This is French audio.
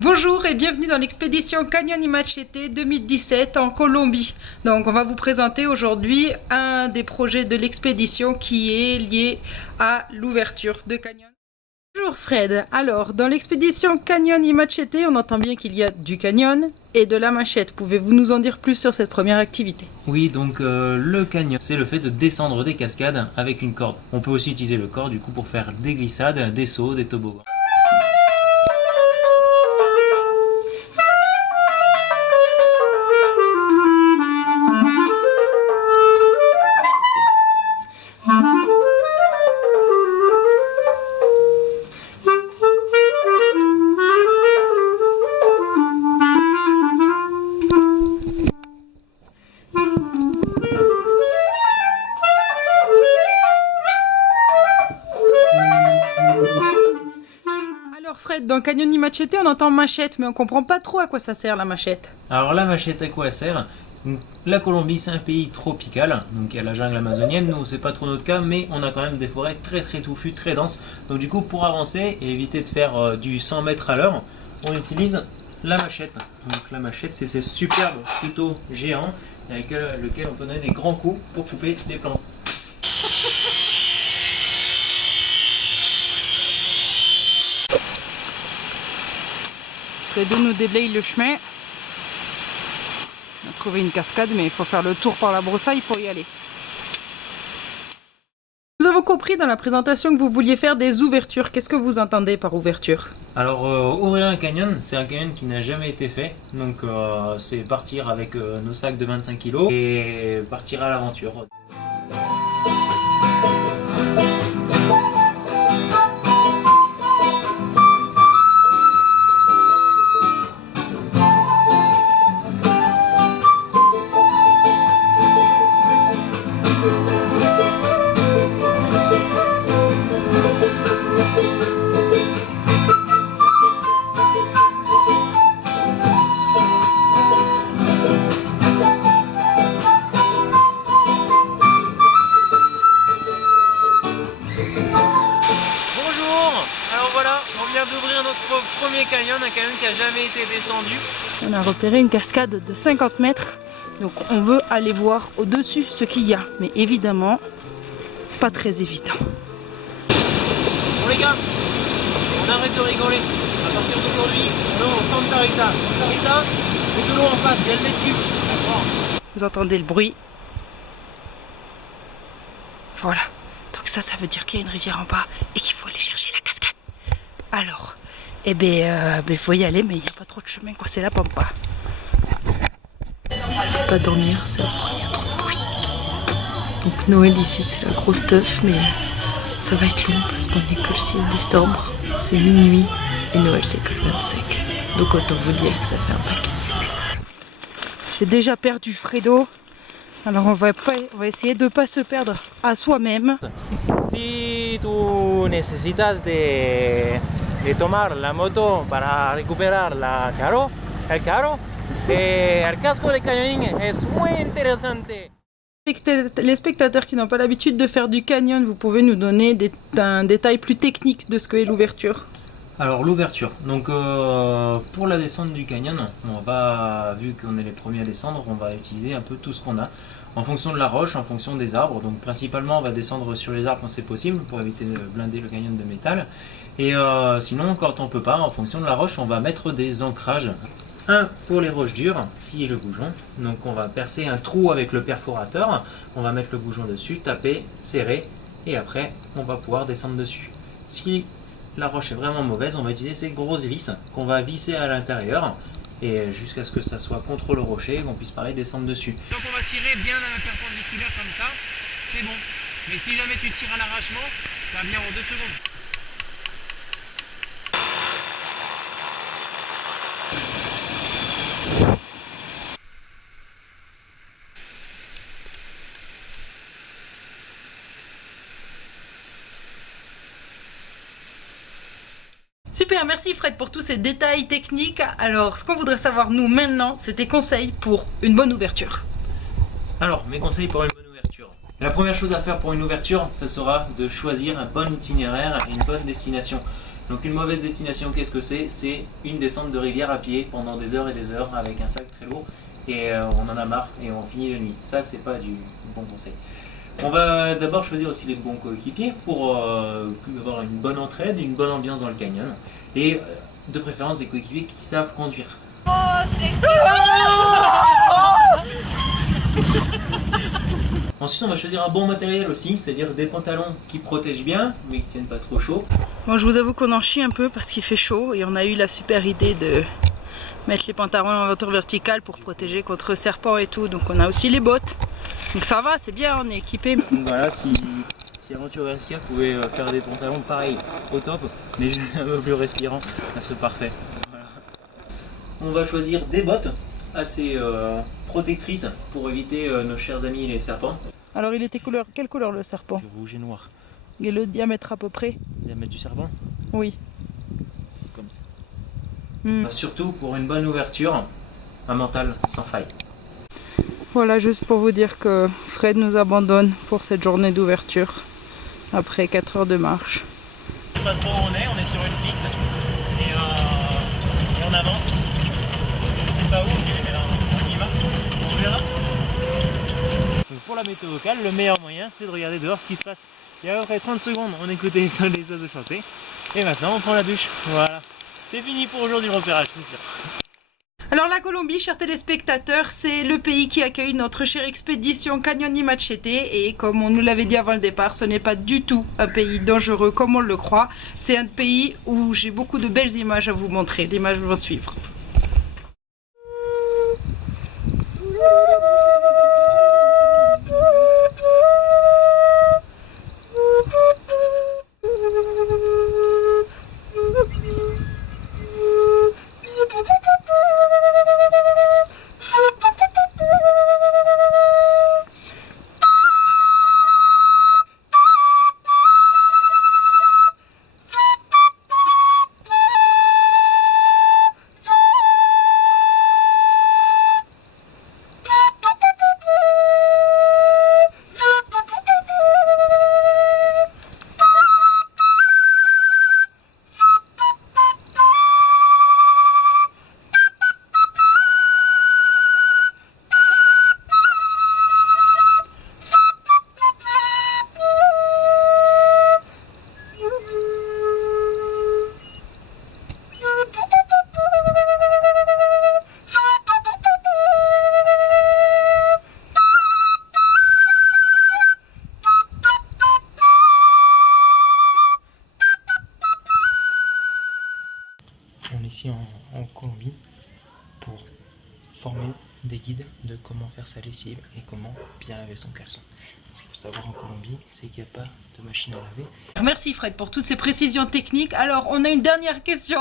Bonjour et bienvenue dans l'expédition Canyon y Machete 2017 en Colombie. Donc on va vous présenter aujourd'hui un des projets de l'expédition qui est lié à l'ouverture de Canyon. Bonjour Fred, alors dans l'expédition Canyon y Machete, on entend bien qu'il y a du canyon et de la machette. Pouvez-vous nous en dire plus sur cette première activité? Oui, donc le canyon, c'est le fait de descendre des cascades avec une corde. On peut aussi utiliser le corps du coup pour faire des glissades, des sauts, des toboggans. Alors Fred, dans Canyon y Machete, on entend machette, mais on comprend pas trop à quoi ça sert la machette. Alors la machette, à quoi elle sert? La Colombie, c'est un pays tropical, donc il y a la jungle amazonienne. Nous, c'est pas trop notre cas, mais on a quand même des forêts très touffues, très denses. Donc du coup, pour avancer et éviter de faire du 100 mètres à l'heure, on utilise la machette. Donc la machette, c'est ces superbes couteaux géants avec lequel on peut donner des grands coups pour couper des plantes. Fredo nous déblaye le chemin. On a trouvé une cascade, mais il faut faire le tour par la broussaille pour y aller. Nous avons compris dans la présentation que vous vouliez faire des ouvertures. Qu'est-ce que vous entendez par ouverture? Alors ouvrir un canyon, c'est un canyon qui n'a jamais été fait. Donc c'est partir avec nos sacs de 25 kg et partir à l'aventure. On vient d'ouvrir notre premier canyon, un canyon qui n'a jamais été descendu. On a repéré une cascade de 50 mètres, donc on veut aller voir au-dessus ce qu'il y a. Mais évidemment, c'est pas très évident. Bon les gars, on arrête de rigoler. À partir d'aujourd'hui, on est au Santa Rita. Santa Rita, c'est de l'eau en face, il y a le mètre cube. D'accord. Vous entendez le bruit? Voilà. Donc ça veut dire qu'il y a une rivière en bas et qu'il faut aller chercher la cascade. Alors, eh ben, faut y aller, mais il n'y a pas trop de chemin, quoi. C'est la pampa. Pas dormir, c'est il y a trop de bruit. Donc Noël ici, c'est la grosse teuf, mais ça va être long parce qu'on n'est que le 6 décembre. C'est minuit et Noël, c'est que le 25. Donc autant vous dire que ça fait un paquet. J'ai déjà perdu Fredo. Alors on va essayer de ne pas se perdre à soi-même. Si tu necesitas de tomar la moto para recuperar el carro, el casco de canyoning es muy interesante. Les spectateurs qui n'ont pas l'habitude de faire du canyon, vous pouvez nous donner un détail plus technique de ce qu'est l'ouverture? Alors l'ouverture, donc pour la descente du canyon, vu qu'on est les premiers à descendre, on va utiliser un peu tout ce qu'on a. En fonction de la roche, en fonction des arbres, donc principalement on va descendre sur les arbres quand c'est possible pour éviter de blinder le canyon de métal. Et sinon quand on peut pas, en fonction de la roche, on va mettre des ancrages. Un pour les roches dures, qui est le goujon. Donc on va percer un trou avec le perforateur, on va mettre le goujon dessus, taper, serrer, et après on va pouvoir descendre dessus. Si la roche est vraiment mauvaise, on va utiliser ces grosses vis qu'on va visser à l'intérieur et jusqu'à ce que ça soit contre le rocher et qu'on puisse pareil descendre dessus. Donc on va tirer bien à la perpendiculaire comme ça, c'est bon. Mais si jamais tu tires à l'arrachement, ça va venir en 2 secondes. Super, bien, merci Fred pour tous ces détails techniques. Alors, ce qu'on voudrait savoir nous maintenant, c'est tes conseils pour une bonne ouverture. Alors, mes conseils pour une bonne ouverture. La première chose à faire pour une ouverture, ça sera de choisir un bon itinéraire et une bonne destination. Donc une mauvaise destination, qu'est-ce que c'est? C'est une descente de rivière à pied pendant des heures et des heures avec un sac très lourd et on en a marre et on finit la nuit. Ça, c'est pas du bon conseil. On va d'abord choisir aussi les bons coéquipiers pour avoir une bonne entraide, une bonne ambiance dans le canyon et de préférence des coéquipiers qui savent conduire. Ensuite, on va choisir un bon matériel aussi, c'est-à-dire des pantalons qui protègent bien, mais qui tiennent pas trop chaud. Bon, je vous avoue qu'on en chie un peu parce qu'il fait chaud et on a eu la super idée de mettre les pantalons en hauteur verticale pour protéger contre serpents et tout. Donc on a aussi les bottes. Donc ça va, c'est bien, on est équipé. Donc voilà, si Aventure Verticale pouvait faire des pantalons pareils au top, mais un peu plus respirants, ça serait parfait. Voilà. On va choisir des bottes assez protectrices pour éviter nos chers amis les serpents. Alors il était quelle couleur le serpent? Rouge et noir. Et le diamètre à peu près? Le diamètre du serpent? Oui. Comme ça. Surtout pour une bonne ouverture, un mental sans faille. Voilà, juste pour vous dire que Fred nous abandonne pour cette journée d'ouverture après 4 heures de marche. Je sais pas trop où on est sur une piste et on avance. Je sais pas où, mais on y va. On verra. Donc pour la météo locale, le meilleur moyen c'est de regarder dehors ce qui se passe. Il y a à peu près 30 secondes, on écoutait les oiseaux chanter et maintenant on prend la douche. Voilà, c'est fini pour aujourd'hui le repérage, c'est sûr. Alors la Colombie, chers téléspectateurs, c'est le pays qui accueille notre chère expédition Canyon y Machete et comme on nous l'avait dit avant le départ, ce n'est pas du tout un pays dangereux comme on le croit. C'est un pays où j'ai beaucoup de belles images à vous montrer. Les images vont suivre. On est ici en Colombie pour former des guides de comment faire sa lessive et comment bien laver son caleçon. Ce qu'il faut savoir en Colombie, c'est qu'il n'y a pas de machine à laver. Merci Fred pour toutes ces précisions techniques. Alors on a une dernière question